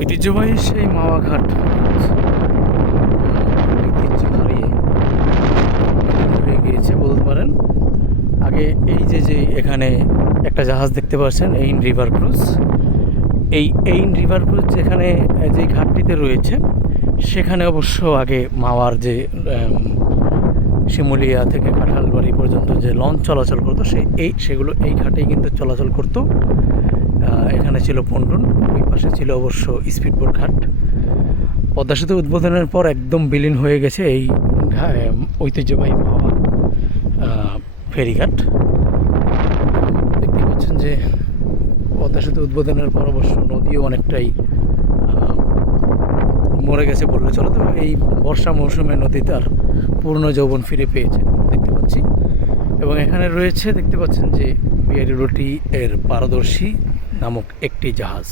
ঐতিহ্যবাহী সেই মাওয়া ঘাট ঐতিহ্য হারিয়ে হয়ে গিয়েছে বলতে পারেন। আগে এই যে এখানে একটা জাহাজ দেখতে পাচ্ছেন, এইন রিভার ক্রুজ। এই এইন রিভার ক্রুজ যেখানে যে ঘাটটিতে রয়েছে, সেখানে অবশ্য আগে মাওয়ার যে শিমুলিয়া থেকে কাঁঠালবাড়ি পর্যন্ত যে লঞ্চ চলাচল করতো সেগুলো এই ঘাটেই কিন্তু চলাচল করতো। এখানে ছিল পন্টুন, ওই পাশে ছিল অবশ্য স্পিডবোট ঘাট। পদ্মা সেতু উদ্বোধনের পর একদম বিলীন হয়ে গেছে এই ঐতিহ্যবাহী মাওয়া ফেরিঘাট। দেখতে পাচ্ছেন যে পদ্মা সেতু উদ্বোধনের পর অবশ্য নদীও অনেকটাই মরে গেছে বললে চলে। তো এই বর্ষা মৌসুমে নদী তার পূর্ণ যৌবন ফিরে পেয়েছে দেখতে পাচ্ছি। এবং এখানে রয়েছে দেখতে পাচ্ছেন যে বিআরইউটি এর পারদর্শী নামক একটি জাহাজ।